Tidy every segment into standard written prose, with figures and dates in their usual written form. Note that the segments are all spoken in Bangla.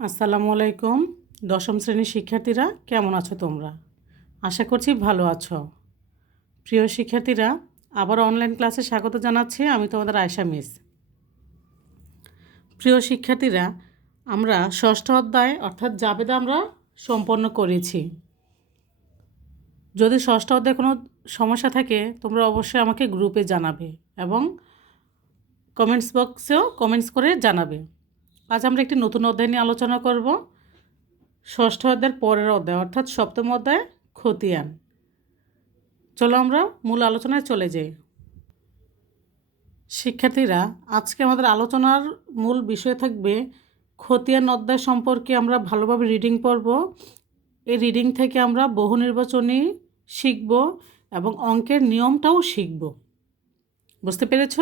আসসালামু আলাইকুম। দশম শ্রেণীর শিক্ষার্থীরা কেমন আছো তোমরা? আশা করছি ভালো আছো। প্রিয় শিক্ষার্থীরা, আবার অনলাইন ক্লাসে স্বাগত জানাচ্ছি। আমি তোমাদের আয়েশা মিস। প্রিয় শিক্ষার্থীরা, আমরা ষষ্ঠ অধ্যায় অর্থাৎ জাবেদা আমরা সম্পন্ন করেছি। যদি ষষ্ঠ অধ্যায়ে কোনো সমস্যা থাকে তোমরা অবশ্যই আমাকে গ্রুপে জানাবে এবং কমেন্টস বক্সেও কমেন্টস করে জানাবে। আজ আমরা একটি নতুন অধ্যায় নিয়ে আলোচনা করব। ষষ্ঠ অধ্যায়ের পরের অধ্যায় অর্থাৎ সপ্তম অধ্যায় খতিয়ান। চলো আমরা মূল আলোচনায় চলে যাই। শিক্ষার্থীরা, আজকে আমাদের আলোচনার মূল বিষয় থাকবে খতিয়ান অধ্যায় সম্পর্কে আমরা ভালোভাবে রিডিং পড়ব। এই রিডিং থেকে আমরা বহু নির্বাচনী শিখব এবং অঙ্কের নিয়মটাও শিখব। বুঝতে পেরেছ?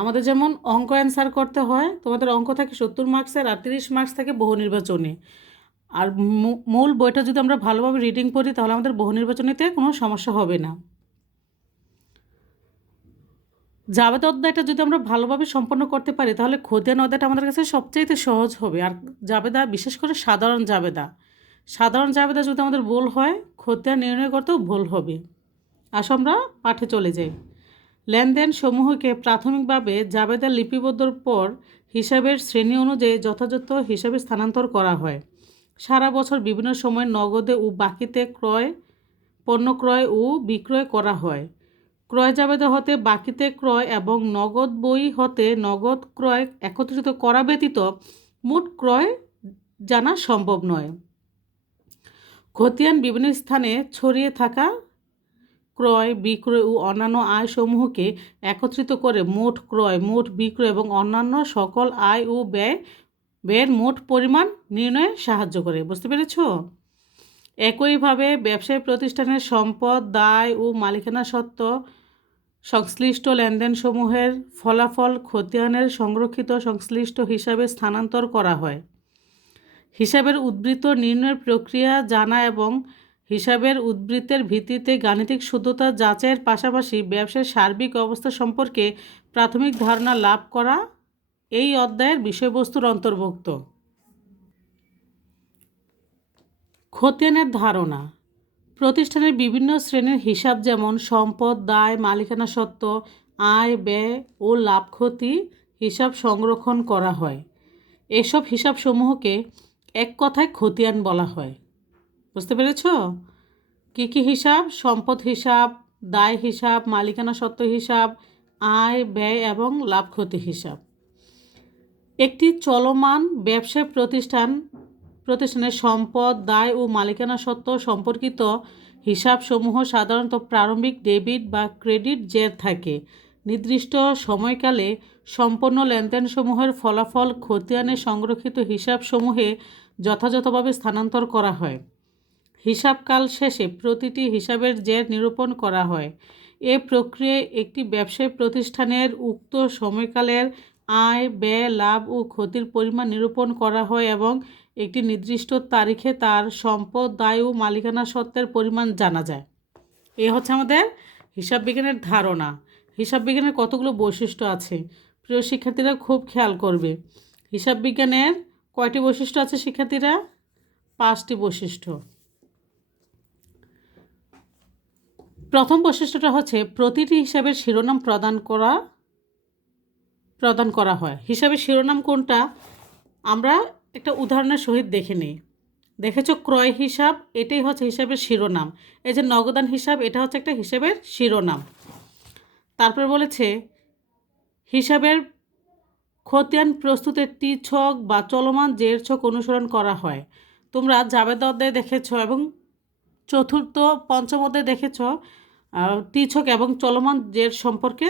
আমাদের যেমন অঙ্ক অ্যান্সার করতে হয়, তোমাদের অঙ্ক থাকে 70 মার্কসের আর 30 মার্কস থাকে বহু নির্বাচনী। আর মূল বইটা যদি আমরা ভালোভাবে রিডিং পড়ি তাহলে আমাদের বহু নির্বাচনীতে কোনো সমস্যা হবে না। জাবেদা অধ্যায়টা যদি আমরা ভালোভাবে সম্পন্ন করতে পারি তাহলে খতিয়ান অধ্যায়টা আমাদের কাছে সবচাইতে সহজ হবে। আর জাবেদা, বিশেষ করে সাধারণ জাবেদা যদি আমাদের ভুল হয় খতিয়ান নির্ণয় করতেও ভুল হবে। আসো আমরা পাঠে চলে যাই। লেনদেন সমূহকে প্রাথমিকভাবে জাবেদা লিপিবদ্ধর পর হিসাবের শ্রেণী অনুযায়ী যথাযথ হিসাবে স্থানান্তর করা হয়। সারা বছর বিভিন্ন সময় নগদে ও বাকিতে পণ্য ক্রয় ও বিক্রয় করা হয়। ক্রয় জাবেদা হতে বাকিতে ক্রয় এবং নগদ বই হতে নগদ ক্রয় একত্রিত করা ব্যতীত মোট ক্রয় জানা সম্ভব নয়। খতিয়ান বিভিন্ন স্থানে ছড়িয়ে থাকা ক্রয়, বিক্রয় ও অন্যান্য আয়সমূহকে একত্রিত করে মোট ক্রয়, মোট বিক্রয় এবং অন্যান্য সকল আয় ও ব্যয়ের মোট পরিমাণ নির্ণয়ে সাহায্য করে। বুঝতে পেরেছ? একইভাবে ব্যবসায়ী প্রতিষ্ঠানের সম্পদ, দায় ও মালিকানা সত্ত্ব সংশ্লিষ্ট লেনদেনসমূহের ফলাফল খতিয়ানের সংরক্ষিত সংশ্লিষ্ট হিসাবে স্থানান্তর করা হয়। হিসাবের উদ্বৃত্ত নির্ণয়ের প্রক্রিয়া জানা এবং হিসাবের উদ্বৃত্তের ভিত্তিতে গাণিতিক শুদ্ধতা যাচাইয়ের পাশাপাশি ব্যবসার সার্বিক অবস্থা সম্পর্কে প্রাথমিক ধারণা লাভ করা এই অধ্যায়ের বিষয়বস্তুর অন্তর্ভুক্ত। খতিয়ানের ধারণা। প্রতিষ্ঠানের বিভিন্ন শ্রেণীর হিসাব যেমন সম্পদ, দায়, মালিকানা সত্ত্ব, আয়, ব্যয় ও লাভ ক্ষতি হিসাব সংরক্ষণ করা হয়। এসব হিসাবসমূহকে এক কথায় খতিয়ান বলা হয়। বুঝতে পেরেছ? কী কী হিসাব? সম্পদ হিসাব, দায় হিসাব, মালিকানা সত্ত্ব হিসাব, আয়, ব্যয় এবং লাভ ক্ষতি হিসাব। একটি চলমান ব্যবসায় প্রতিষ্ঠানের সম্পদ, দায় ও মালিকানা সত্ত্ব সম্পর্কিত হিসাবসমূহ সাধারণত প্রারম্ভিক ডেবিট বা ক্রেডিট জের থাকে। নির্দিষ্ট সময়কালে সম্পন্ন লেনদেনসমূহের ফলাফল খতিয়ানে সংরক্ষিত হিসাবসমূহে যথাযথভাবে স্থানান্তর করা হয়। হিসাবকাল শেষে প্রতিটি হিসাবের জের নিরূপণ করা হয়। এ প্রক্রিয়ায় একটি ব্যবসায়ী প্রতিষ্ঠানের উক্ত সময়কালের আয়, ব্যয়, লাভ ও ক্ষতির পরিমাণ নিরূপণ করা হয় এবং একটি নির্দিষ্ট তারিখে তার সম্পদ, দায় ও মালিকানা সত্ত্বের পরিমাণ জানা যায়। এ হচ্ছে আমাদের হিসাব বিজ্ঞানের ধারণা। হিসাব বিজ্ঞানের কতগুলো বৈশিষ্ট্য আছে প্রিয় শিক্ষার্থীরা খুব খেয়াল করবে। হিসাব বিজ্ঞানের কয়টি বৈশিষ্ট্য আছে শিক্ষার্থীরা? 5টি বৈশিষ্ট্য। প্রথম বৈশিষ্ট্যটা হচ্ছে প্রতিটি হিসাবের শিরোনাম প্রদান করা হয়। হিসাবের শিরোনাম কোনটা আমরা একটা উদাহরণের সহিত দেখে নিই। দেখেছো ক্রয় হিসাব, এটাই হচ্ছে হিসাবের শিরোনাম। এই যে নগদান হিসাব, এটা হচ্ছে একটা হিসাবের শিরোনাম। তারপর বলেছে হিসাবের খতিয়ান প্রস্তুতের টি ছক বা চলমান জের ছক অনুসরণ করা হয়। তোমরা জাবেদা অধ্যায়ে দেখেছো এবং চতুর্থ পঞ্চম অধ্যায়ে দেখেছো টি ছক এবং চলমান জের সম্পর্কে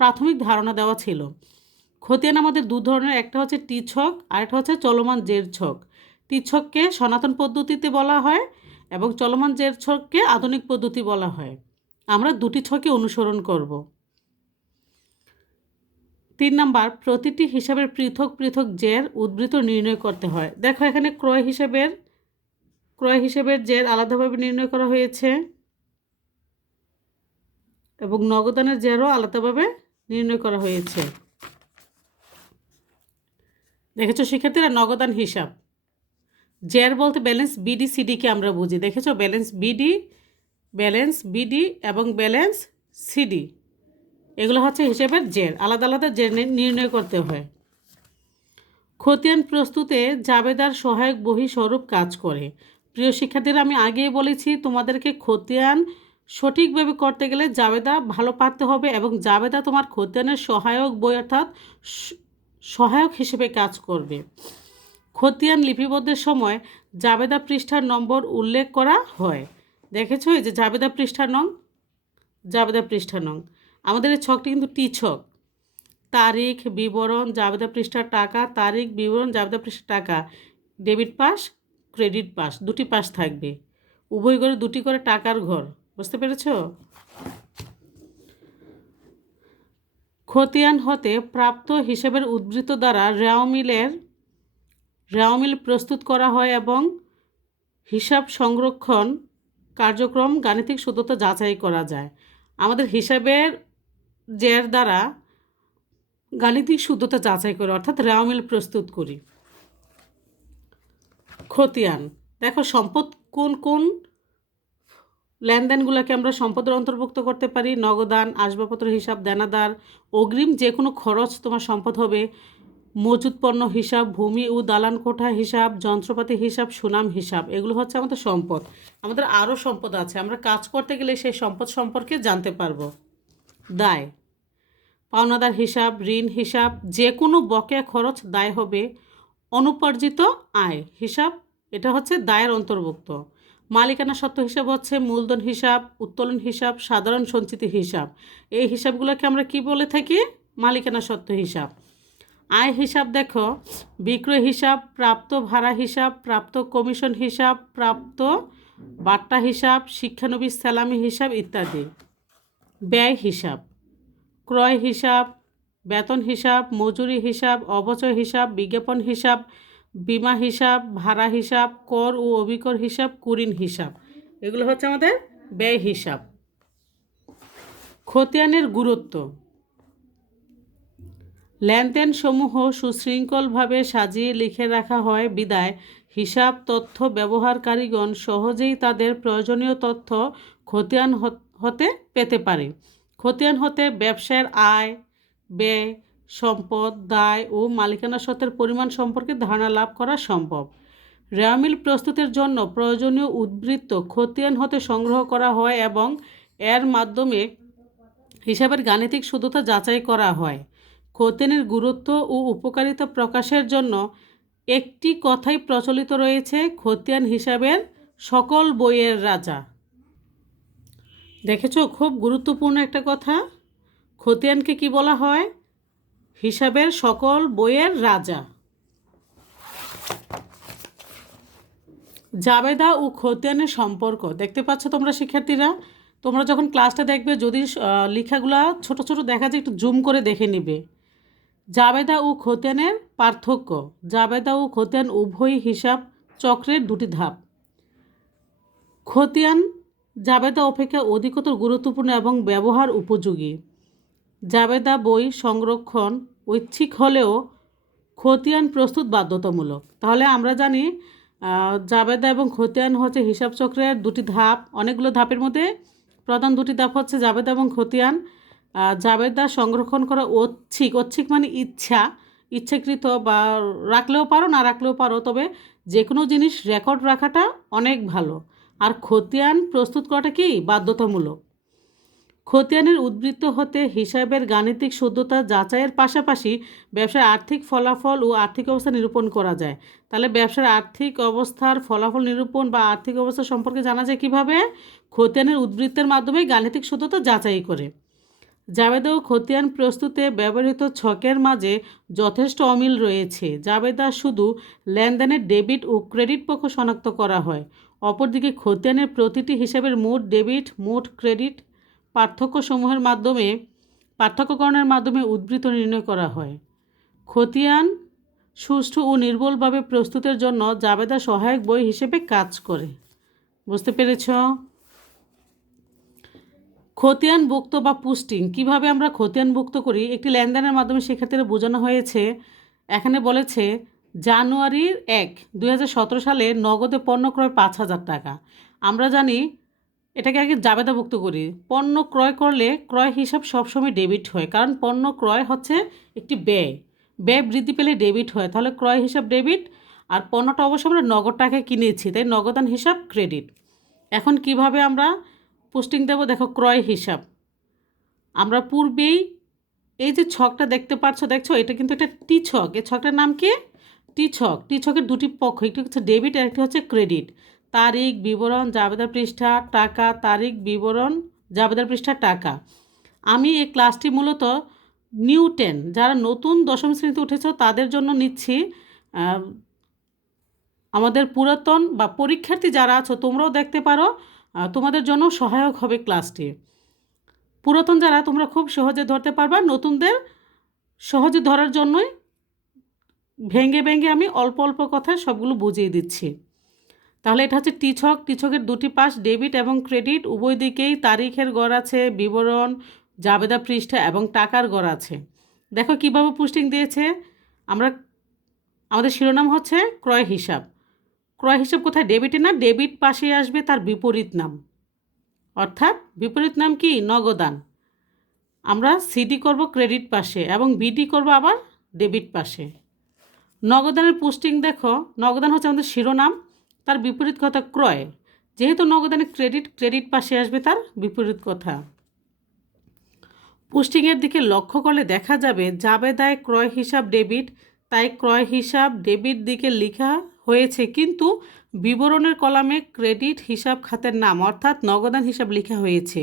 প্রাথমিক ধারণা দেওয়া ছিল। খতিয়ান আমাদের দু ধরনের, একটা হচ্ছে টি ছক আর একটা হচ্ছে চলমান জের ছক। টি ছককে সনাতন পদ্ধতিতে বলা হয় এবং চলমান জের ছককে আধুনিক পদ্ধতি বলা হয়। আমরা দুটি ছকই অনুসরণ করব। 3 নাম্বার, প্রতিটি হিসাবের পৃথক পৃথক জের উদ্বৃত্ত নির্ণয় করতে হয়। দেখো এখানে ক্রয় হিসাবের জের আলাদাভাবে নির্ণয় করা হয়েছে এবং নগদানের জেরও আলাদাভাবে নির্ণয় করা হয়েছে। দেখেছো শিক্ষার্থীরা, নগদান হিসাব। জের বলতে ব্যালেন্স বিডি সিডিকে আমরা বুঝি। দেখেছো ব্যালেন্স বিডি এবং ব্যালেন্স সিডি, এগুলো হচ্ছে হিসেবের জের। আলাদা আলাদা জের নির্ণয় করতে হয়। খতিয়ান প্রস্তুতে জাবেদার সহায়ক বহি স্বরূপ কাজ করে। প্রিয় শিক্ষার্থীরা, আমি আগেই বলেছি তোমাদেরকে খতিয়ান সঠিকভাবে করতে গেলে জাবেদা ভালো পারতে হবে, এবং জাবেদা তোমার খতিয়ানের সহায়ক বই অর্থাৎ সহায়ক হিসেবে কাজ করবে। খতিয়ান লিপিবদ্ধের সময় জাবেদা পৃষ্ঠার নম্বর উল্লেখ করা হয়। দেখেছো এই যে জাবেদা পৃষ্ঠা নং। আমাদের এই ছকটি কিন্তু টি ছক। তারিখ, বিবরণ, জাবেদা পৃষ্ঠার টাকা, তারিখ, বিবরণ, জাবেদা পৃষ্ঠার টাকা, ডেবিট পাস, ক্রেডিট পাস, দুটি পাস থাকবে। উভয় ঘরে দুটি করে টাকার ঘর। বুঝতে পেরেছো? খতিয়ান হতে প্রাপ্ত হিসাবের উদ্ধৃত দ্বারা রেওয়ামিল প্রস্তুত করা হয় এবং হিসাব সংরক্ষণ কার্যক্রম গাণিতিক শুদ্ধতা যাচাই করা যায়। আমাদের হিসাবের জের দ্বারা গাণিতিক শুদ্ধতা যাচাই করে, অর্থাৎ রেওয়ামিল প্রস্তুত করি। খতিয়ান দেখো, সম্পদ কোন কোন লেনদেনগুলোকে আমরা সম্পদের অন্তর্ভুক্ত করতে পারি? নগদান, আসবাবপত্র হিসাব, দেনাদার, অগ্রিম যে কোনো খরচ তোমার সম্পদ হবে, মজুত পণ্য হিসাব, ভূমি ও দালান কোঠা হিসাব, যন্ত্রপাতি হিসাব, সুনাম হিসাব, এগুলো হচ্ছে আমাদের সম্পদ। আমাদের আরও সম্পদ আছে, আমরা কাজ করতে গেলে সেই সম্পদ সম্পর্কে জানতে পারবো। দায়, পাওনাদার হিসাব, ঋণ হিসাব, যে কোনো বকেয়া খরচ দায় হবে। অনুপার্জিত আয় হিসাব, এটা হচ্ছে দায়ের অন্তর্ভুক্ত। মালিকানা সত্ত্ব হিসাব হচ্ছে মূলধন হিসাব, উত্তোলন হিসাব, সাধারণ সঞ্চিতি হিসাব। এই হিসাবগুলোকে আমরা কি বলে থাকি? মালিকানা সত্ত্ব হিসাব। আয় হিসাব দেখো, বিক্রয় হিসাব, প্রাপ্ত ভাড়া হিসাব, প্রাপ্ত কমিশন হিসাব, প্রাপ্ত বাট্টা হিসাব, শিক্ষানবিশ স্যালামি হিসাব ইত্যাদি। ব্যয় হিসাব, ক্রয় হিসাব, বেতন হিসাব, মজুরি হিসাব, অবচয় হিসাব, বিজ্ঞাপন হিসাব, বিমা হিসাব, ভাড়া হিসাব, কর ও অবিকর হিসাব, কুরিন হিসাব, এগুলো হচ্ছে আমাদের ব্যয় হিসাব। খতিয়ানের গুরুত্ব, লেনদেন সমূহ সুশৃঙ্খলভাবে সাজিয়ে লিখে রাখা হয় বিদায় হিসাব তথ্য ব্যবহারকারীগণ সহজেই তাদের প্রয়োজনীয় তথ্য খতিয়ান হতে পেতে পারে। খতিয়ান হতে ব্যবসায়ের আয়, ব্যয়, সম্পদ, দায় ও মালিকানা সত্ত্বের পরিমাণ সম্পর্কে ধারণা লাভ করা সম্ভব। রেওয়ামিল প্রস্তুতের জন্য প্রয়োজনীয় উদ্ধৃত খতিয়ান হতে সংগ্রহ করা হয় এবং এর মাধ্যমে হিসাবের গাণিতিক শুদ্ধতা যাচাই করা হয়। খতিয়ানের গুরুত্ব ও উপকারিতা প্রকাশের জন্য একটি কথাই প্রচলিত রয়েছে, খতিয়ান হিসাবের সকল বইয়ের রাজা। দেখেছো, খুব গুরুত্বপূর্ণ একটা কথা। খতিয়ানকে কি বলা হয়? হিসাবের সকল বইয়ের রাজা। জাবেদা ও খতিয়ানের সম্পর্ক দেখতে পাচ্ছ তোমরা শিক্ষার্থীরা। তোমরা যখন ক্লাসটা দেখবে, যদি লেখাগুলা ছোট ছোট দেখা যায়, একটু জুম করে দেখে নিবে। জাবেদা ও খতিয়ানের পার্থক্য, জাবেদা ও খতিয়ান উভয় হিসাব চক্রের দুটি ধাপ। খতিয়ান জাবেদা অপেক্ষা অধিকতর গুরুত্বপূর্ণ এবং ব্যবহার উপযোগী। জাবেদা বই সংরক্ষণ ঐচ্ছিক হলেও খতিয়ান প্রস্তুত বাধ্যতামূলক। তাহলে আমরা জানি জাবেদা এবং খতিয়ান হচ্ছে হিসাব চক্রের দুটি ধাপ। অনেকগুলো ধাপের মধ্যে প্রধান দুটি ধাপ হচ্ছে জাবেদা এবং খতিয়ান। জাবেদা সংরক্ষণ করা ঐচ্ছিক মানে ইচ্ছাকৃত, বা রাখলেও পারো না রাখলেও পারো, তবে যে কোনো জিনিস রেকর্ড রাখাটা অনেক ভালো। আর খতিয়ান প্রস্তুত করাটা কি বাধ্যতামূলক। খতিয়ানের উদ্ধৃত হতে হিসাবের গাণিতিক শুদ্ধতা যাচাইয়ের পাশাপাশি ব্যবসার আর্থিক ফলাফল ও আর্থিক অবস্থা নিরূপণ করা যায়। তাহলে ব্যবসার আর্থিক অবস্থার ফলাফল নিরূপণ বা আর্থিক অবস্থা সম্পর্কে জানা যায় কিভাবে? খতিয়ানের উদ্ধৃতের মাধ্যমে গাণিতিক শুদ্ধতা যাচাই করে। জাবেদা ও খতিয়ান প্রস্তুতে ব্যবহৃত ছকের মাঝে যথেষ্ট অমিল রয়েছে। জাবেদা শুধু লেনদেনের ডেবিট ও ক্রেডিট পক্ষ শনাক্ত করা হয়, অপরদিকে খতিয়ানের প্রতিটি হিসাবের মোট ডেবিট মোট ক্রেডিট পার্থক্যকরণের মাধ্যমে উদ্ধৃত নির্ণয় করা হয়। খতিয়ান সুষ্ঠু ও নির্ভুলভাবে প্রস্তুতের জন্য জাবেদা সহায়ক বই হিসেবে কাজ করে। বুঝতে পেরেছ? খতিয়ানভুক্ত বা পুস্টিং, কিভাবে আমরা খতিয়ানভুক্ত করি একটি লেনদেনের মাধ্যমে শিক্ষার্থীরা বোঝানো হয়েছে। এখানে বলেছে জানুয়ারির 1, 2017 সালে নগদে পণ্য ক্রয় 5,000 টাকা। আমরা জানি এটাকে আগে জাবেদাভুক্ত করি। পণ্য ক্রয় করলে ক্রয় হিসাব সবসময় ডেবিট হয়, কারণ পণ্য ক্রয় হচ্ছে একটি ব্যয়। ব্যয় বৃদ্ধি পেলে ডেবিট হয়, তাহলে ক্রয় হিসাব ডেবিট। আর পণ্যটা অবশ্য আমরা নগদ টাকায় কিনেছি, তাই নগদান হিসাব ক্রেডিট। এখন কিভাবে আমরা পোস্টিং দেব? দেখো, ক্রয় হিসাব আমরা পূর্বেই এই যে ছকটা দেখছো, এটা কিন্তু একটা টি ছক। এই ছকটার নাম কি? টি ছক। টি ছকের দুটি পক্ষ, একটি হচ্ছে ডেবিট আর একটি হচ্ছে ক্রেডিট। তারিখ, বিবরণ, জাবেদা পৃষ্ঠা, টাকা। তারিখ, বিবরণ, জাবেদা পৃষ্ঠা, টাকা। আমি এই ক্লাসটি মূলত নিউ 10 যারা নতুন দশম শ্রেণীতে উঠেছ তাদের জন্য নিচ্ছি। আমাদের পুরাতন বা পরীক্ষার্থী যারা আছো তোমরাও দেখতে পারো, তোমাদের জন্য সহায়ক হবে ক্লাসটি। পুরাতন যারা তোমরা খুব সহজে ধরতে পারবা, নতুনদের সহজে ধরার জন্যই ভেঙে ভেঙে আমি অল্প অল্প কথায় সবগুলো বুঝিয়ে দিচ্ছি। তাহলে এটা হচ্ছে টি ছক। টি ছকের দুটি পাশ ডেবিট এবং ক্রেডিট, উভয় দিকেই তারিখের গড় আছে, বিবরণ, জাবেদা পৃষ্ঠা এবং টাকার গড় আছে। দেখো কিভাবে পোস্টিং দিয়েছে। আমাদের শিরোনাম হচ্ছে ক্রয় হিসাব। ক্রয় হিসাব কোথায়? ডেবিটে না, ডেবিট পাশে আসবে তার বিপরীত নাম, অর্থাৎ বিপরীত নাম কি? নগদান। আমরা সিডি করব ক্রেডিট পাশে এবং বিডি করব আবার ডেবিট পাশে। নগদানের পোস্টিং দেখো, নগদান হচ্ছে আমাদের শিরোনাম, তার বিপরীত কথা ক্রয়। যেহেতু নগদানে ক্রেডিট, ক্রেডিট পাশে আসবে তার বিপরীত কথা। পোস্টিংয়ের দিকে লক্ষ্য করলে দেখা যাবে জাবেদায় ক্রয় হিসাব ডেবিট, তাই ক্রয় হিসাব ডেবিট দিকে লেখা হয়েছে, কিন্তু বিবরণের কলামে ক্রেডিট হিসাব খাতের নাম অর্থাৎ নগদান হিসাব লেখা হয়েছে।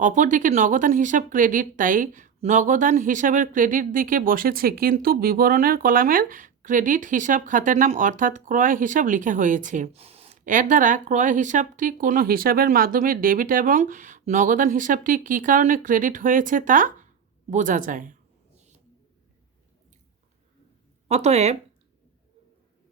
অপরদিকে নগদান হিসাব ক্রেডিট, তাই নগদান হিসাবের ক্রেডিট দিকে বসেছে, কিন্তু বিবরণের কলামের ক্রেডিট হিসাব খাতের নাম অর্থাৎ ক্রয় হিসাব লেখা হয়েছে। এর দ্বারা ক্রয় হিসাবটি কোনো হিসাবের মাধ্যমে ডেবিট এবং নগদান হিসাবটি কী কারণে ক্রেডিট হয়েছে তা বোঝা যায়। অতএব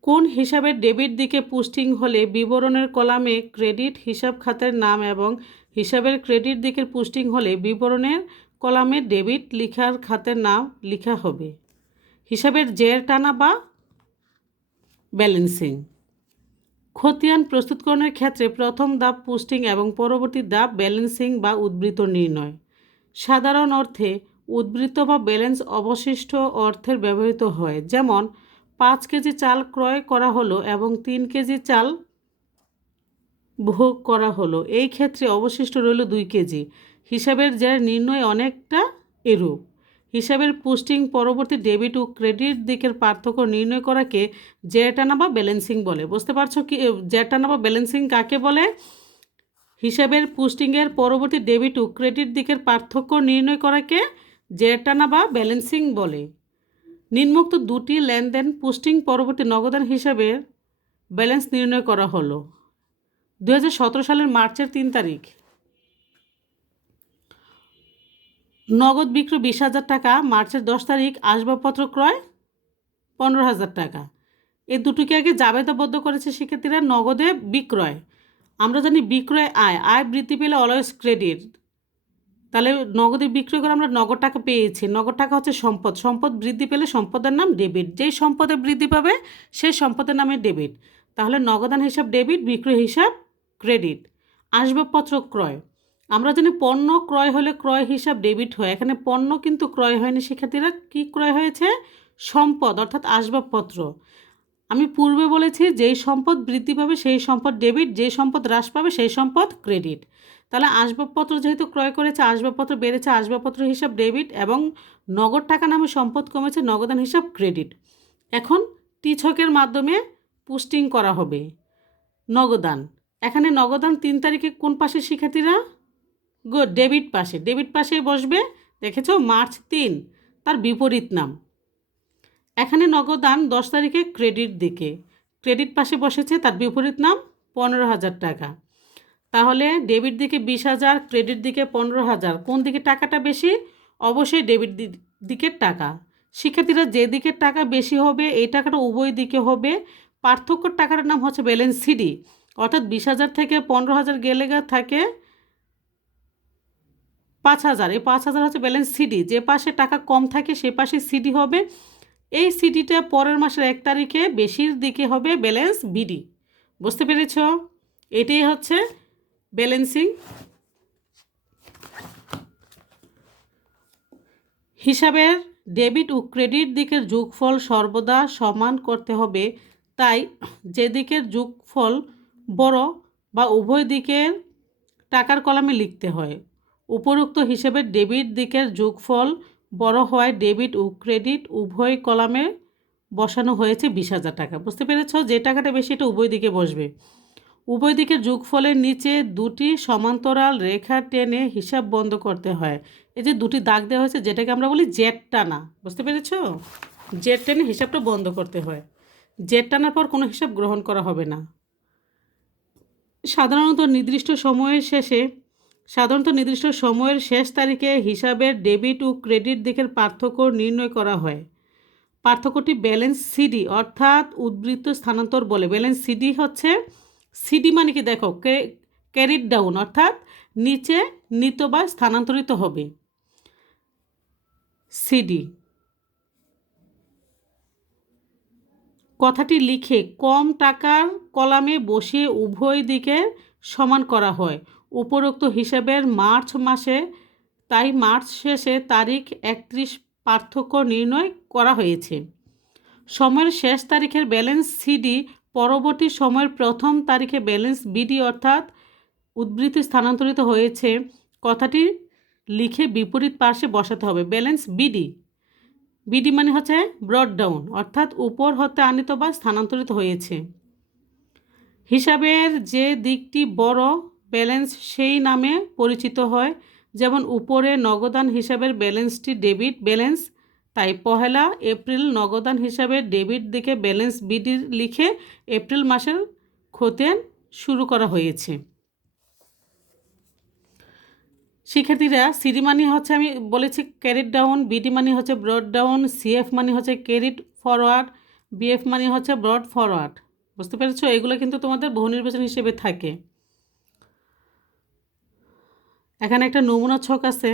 কোন হিসাবের ডেবিট দিকে পোস্টিং হলে বিবরণের কলামে ক্রেডিট হিসাব খাতের নাম এবং হিসাবের ক্রেডিট দিকের পোস্টিং হলে বিবরণের কলামে ডেবিট লেখার খাতের নাম লেখা হবে। হিসাবের জের টানা বা ব্যালেন্সিং। খতিয়ান প্রস্তুতকরণের ক্ষেত্রে প্রথম ধাপ পোস্টিং এবং পরবর্তী ধাপ ব্যালেন্সিং বা উদ্বৃত্ত নির্ণয়। সাধারণ অর্থে উদ্বৃত্ত বা ব্যালেন্স অবশিষ্ট অর্থের ব্যবহৃত হয়, যেমন 5 কেজি চাল ক্রয় করা হলো এবং 3 কেজি চাল ভোগ করা হলো, এই ক্ষেত্রে অবশিষ্ট রইল 2 কেজি। হিসাবের জের নির্ণয় অনেকটা এরূপ। হিসাবের পোস্টিং পরবর্তী ডেবিট ও ক্রেডিট দিকের পার্থক্য নির্ণয় করাকে জের টানা বা ব্যালেন্সিং বলে। বুঝতে পারছো কি জের টানা বা ব্যালেন্সিং কাকে বলে? হিসাবের পোস্টিংয়ের পরবর্তী ডেবিট ও ক্রেডিট দিকের পার্থক্য নির্ণয় করাকে জের টানা বা ব্যালেন্সিং বলে। নিম্নোক্ত দুটি লেনদেন পোস্টিং পরবর্তী নগদান হিসাবে ব্যালেন্স নির্ণয় করা হলো। 2017 সালের মার্চের 3 তারিখ নগদ বিক্রয় 20,000 টাকা, মার্চের 10 তারিখ আসবাবপত্র ক্রয় 15,000 টাকা। এই দুটোকে আগে জাবেদাবদ্ধ করেছে শিক্ষার্থীরা নগদে বিক্রয়। আমরা জানি বিক্রয় আয়, আয় বৃদ্ধি পেলে অলওয়েজ ক্রেডিট। তাহলে নগদে বিক্রয় করে আমরা নগদ টাকা পেয়েছি। নগদ টাকা হচ্ছে সম্পদ, সম্পদ বৃদ্ধি পেলে সম্পদের নাম ডেবিট। যেই সম্পদে বৃদ্ধি পাবে সেই সম্পদের নামে ডেবিট। তাহলে নগদান হিসাব ডেবিট, বিক্রয় হিসাব ক্রেডিট। আসবাবপত্র ক্রয়, আমরা জানি পণ্য ক্রয় হলে ক্রয় হিসাব ডেবিট হয়। এখানে পণ্য কিন্তু ক্রয় হয়নি শিক্ষার্থীরা, কি ক্রয় হয়েছে? সম্পদ অর্থাৎ আসবাবপত্র। আমি পূর্বে বলেছি যেই সম্পদ বৃদ্ধি পাবে সেই সম্পদ ডেবিট, যেই সম্পদ হ্রাস পাবে সেই সম্পদ ক্রেডিট। তাহলে আসবাবপত্র যেহেতু ক্রয় করেছে, আসবাবপত্র বেড়েছে, আসবাবপত্র হিসাব ডেবিট এবং নগদ টাকা নামে সম্পদ কমেছে, নগদান হিসাব ক্রেডিট। এখন টি ছকের মাধ্যমে পোস্টিং করা হবে নগদান। এখানে নগদান 3 তারিখে কোন পাশে শিক্ষার্থীরা? ডেবিট পাশে। ডেবিট পাশেই বসবে, দেখেছো মার্চ 3, তার বিপরীত নাম। এখানে নগদান 10 তারিখে ক্রেডিট দিকে, ক্রেডিট পাশে বসেছে, তার বিপরীত নাম 15,000 টাকা। তাহলে ডেবিট দিকে 20,000, ক্রেডিট দিকে 15,000। কোন দিকে টাকাটা বেশি? অবশ্যই ডেবিট দিকের টাকা। শিক্ষার্থীরা যে দিকের টাকা বেশি হবে এই টাকাটা উভয় দিকে হবে। পার্থক্যর টাকাটার নাম হচ্ছে ব্যালেন্স সিডি, অর্থাৎ 20,000 থেকে 15,000 গেলে থাকে 5,000। এই 5,000 হচ্ছে ব্যালেন্স সিডি। যে পাশে টাকা কম থাকে সে পাশে সিডি হবে। এই সিডিটা পরের মাসের 1 তারিখে বেশির দিকে হবে ব্যালেন্স বিডি। বুঝতে পেরেছ? এটাই হচ্ছে ব্যালেন্সিং। হিসাবের ডেবিট ও ক্রেডিট দিকের যোগফল সর্বদা সমান করতে হবে, তাই যে দিকের যোগফল বড় বা উভয় দিকের টাকার কলামে লিখতে হয়। উপরোক্ত হিসাবের ডেবিট দিকের যোগফল বড় হওয়ায় ডেবিট ও ক্রেডিট উভয় কলামে বসানো হয়েছে 20,000 টাকা। বুঝতে পেরেছ? যে টাকাটা বেশি এটা উভয় দিকে বসবে। উভয় দিকের যোগফলের নিচে দুটি সমান্তরাল রেখা টেনে হিসাব বন্ধ করতে হয়। এই যে দুটি দাগ দেওয়া হয়েছে, যেটাকে আমরা বলি জেড টানা। বুঝতে পেরেছ? জেড টেনে হিসাবটা বন্ধ করতে হয়। জেড টানার পর কোনো হিসাব গ্রহণ করা হবে না। সাধারণত নির্দিষ্ট সময়ের শেষ তারিখে হিসাবের ডেবিট ও ক্রেডিট দিকের পার্থক্য নির্ণয় করা হয়। পার্থক্যটি ব্যালেন্স সিডি অর্থাৎ উদ্বৃত্ত স্থানান্তর বলে। ব্যালেন্স সিডি হচ্ছে, সিডি মানে কি দেখো, ক্যারিড ডাউন অর্থাৎ নিচে নিত বা স্থানান্তরিত হবে। সিডি কথাটি লিখে কম টাকার কলামে বসিয়ে উভয় দিকে সমান করা হয়। উপরোক্ত হিসাবের মার্চ মাসে, তাই মার্চ শেষে তারিখ 31 পার্থক্য নির্ণয় করা হয়েছে। সময়ের শেষ তারিখের ব্যালেন্স সিডি পরবর্তী সময়ের প্রথম তারিখে ব্যালেন্স বিডি অর্থাৎ উদ্বৃত্ত স্থানান্তরিত হয়েছে কথাটি লিখে বিপরীত পার্শ্বে বসাতে হবে। ব্যালেন্স বিডি, বিডি মানে হচ্ছে ব্রড ডাউন অর্থাৎ উপর হতে আনিত বা স্থানান্তরিত হয়েছে। হিসাবের যে দিকটি বড় ব্যালেন্স সেই নামে পরিচিত হয়। যেমন উপরে নগদান হিসাবের ব্যালেন্সটি ডেবিট ব্যালেন্স, তাই 1 এপ্রিল নগদান হিসাবের ডেবিট দিকে ব্যালেন্স বিডি লিখে এপ্রিল মাসের খতিয়ান শুরু করা হয়েছে। শিক্ষার্থীরা, সিডি মানি হচ্ছে, আমি বলেছি ক্যারিড ডাউন, বিডি মানি হচ্ছে ব্রড ডাউন, সিএফ মানি হচ্ছে ক্যারিড ফরওয়ার্ড, বিএফ মানি হচ্ছে ব্রড ফরওয়ার্ড। বুঝতে পেরেছ? এগুলো কিন্তু তোমাদের বহু নির্বাচন হিসেবে থাকে। এখানে একটা নমুনা ছক আছে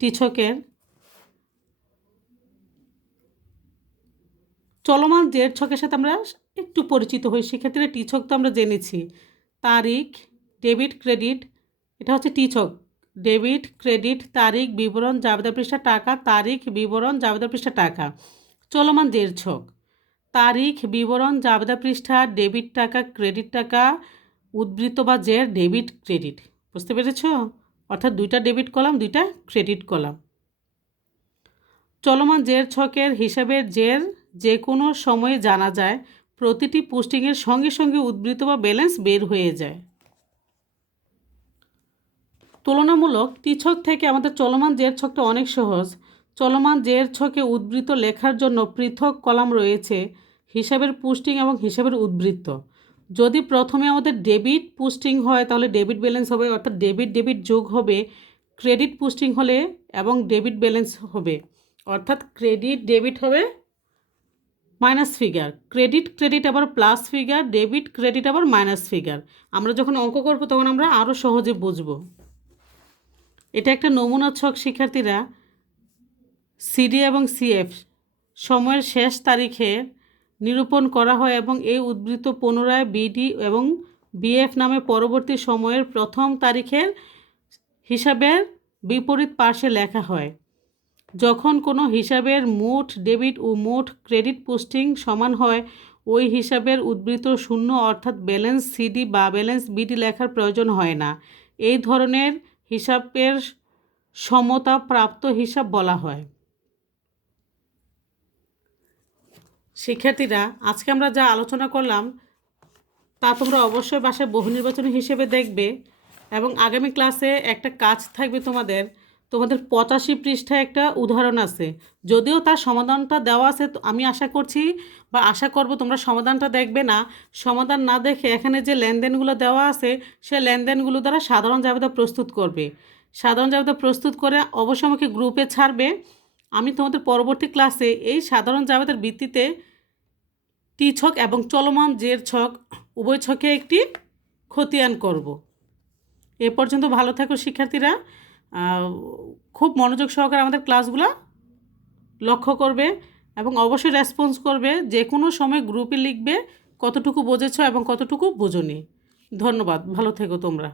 টি ছকের। চলমান জেড ছকের সাথে আমরা একটু পরিচিত হই। শিক্ষার্থীরা, টি ছক তো আমরা জেনেছি, তারিখ, ডেবিট, ক্রেডিট। এটা হচ্ছে টি ছক। ডেবিট, ক্রেডিট, তারিখ, বিবরণ, জাবেদা পৃষ্ঠা, টাকা, তারিখ, বিবরণ, জাবেদা পৃষ্ঠা, টাকা। চলমান জেড ছক, তারিখ, বিবরণ, জাবেদা পৃষ্ঠা, ডেবিট টাকা, ক্রেডিট টাকা, উদ্বৃত্ত বা জের, ডেবিট, ক্রেডিট। বুঝতে পেরেছ? অর্থাৎ 2টা ডেবিট কলাম, 2টা ক্রেডিট কলাম। চলমান জের ছকের হিসাবের জের যে কোনো সময়ে জানা যায়। প্রতিটি পোস্টিংয়ের সঙ্গে সঙ্গে উদ্বৃত্ত বা ব্যালেন্স বের হয়ে যায়। তুলনামূলক টি ছক থেকে আমাদের চলমান জের ছকটা অনেক সহজ। চলমান জের ছকে উদ্বৃত্ত লেখার জন্য পৃথক কলাম রয়েছে, হিসাবের পোস্টিং এবং হিসাবের উদ্বৃত্ত। যদি প্রথমে আমাদের ডেবিট পোস্টিং হয় তাহলে ডেবিট ব্যালেন্স হবে, অর্থাৎ ডেবিট ডেবিট যোগ হবে। ক্রেডিট পোস্টিং হলে এবং ডেবিট ব্যালেন্স হবে, অর্থাৎ ক্রেডিট ডেবিট হবে মাইনাস ফিগার, ক্রেডিট ক্রেডিট আবার প্লাস ফিগার, ডেবিট ক্রেডিট আবার মাইনাস ফিগার। আমরা যখন অঙ্ক করব তখন আমরা আরও সহজে বুঝব। এটা একটা নমুনা ছক শিক্ষার্থীরা। সিডি এবং সিএফ সময়ের শেষ তারিখে নিরূপণ করা হয় এবং এই উদ্বৃত্ত পুনরায় বিডি এবং বিএফ নামে পরবর্তী সময়ের প্রথম তারিখের হিসাবের বিপরীত পার্শ্বে লেখা হয়। যখন কোনো হিসাবের মোট ডেবিট ও মোট ক্রেডিট পোস্টিং সমান হয়, ওই হিসাবের উদ্বৃত্ত শূন্য অর্থাৎ ব্যালেন্স সিডি বা ব্যালেন্স বিডি লেখার প্রয়োজন হয় না। এই ধরনের হিসাবের সমতা প্রাপ্ত হিসাব বলা হয়। শিক্ষার্থীরা, আজকে আমরা যা আলোচনা করলাম তা তোমরা অবশ্যই বাসায় বহু নির্বাচনী হিসেবে দেখবে এবং আগামী ক্লাসে একটা কাজ থাকবে তোমাদের। 85 পৃষ্ঠায় একটা উদাহরণ আছে, যদিও তার সমাধানটা দেওয়া আছে। আমি আশা করছি বা আশা করব তোমরা সমাধানটা দেখবে না। সমাধান না দেখে এখানে যে লেনদেনগুলো দেওয়া আছে সে লেনদেনগুলো দ্বারা সাধারণ জাবেদা প্রস্তুত করবে। সাধারণ জাবেদা প্রস্তুত করে অবশ্যই আমাকে গ্রুপে ছাড়বে। আমি তোমাদের পরবর্তী ক্লাসে এই সাধারণ জাবেদার ভিত্তিতে টি ছক এবং চলমান জের ছক উভয় ছকে একটি খতিয়ান করব। এ পর্যন্ত ভালো থাকো শিক্ষার্থীরা। খুব মনোযোগ সহকারে আমাদের ক্লাসগুলো লক্ষ্য করবে এবং অবশ্যই রেসপন্স করবে, যে কোনো সময় গ্রুপে লিখবে কতটুকু বুঝেছো এবং কতটুকু বোঝোনি। ধন্যবাদ, ভালো থেকো তোমরা।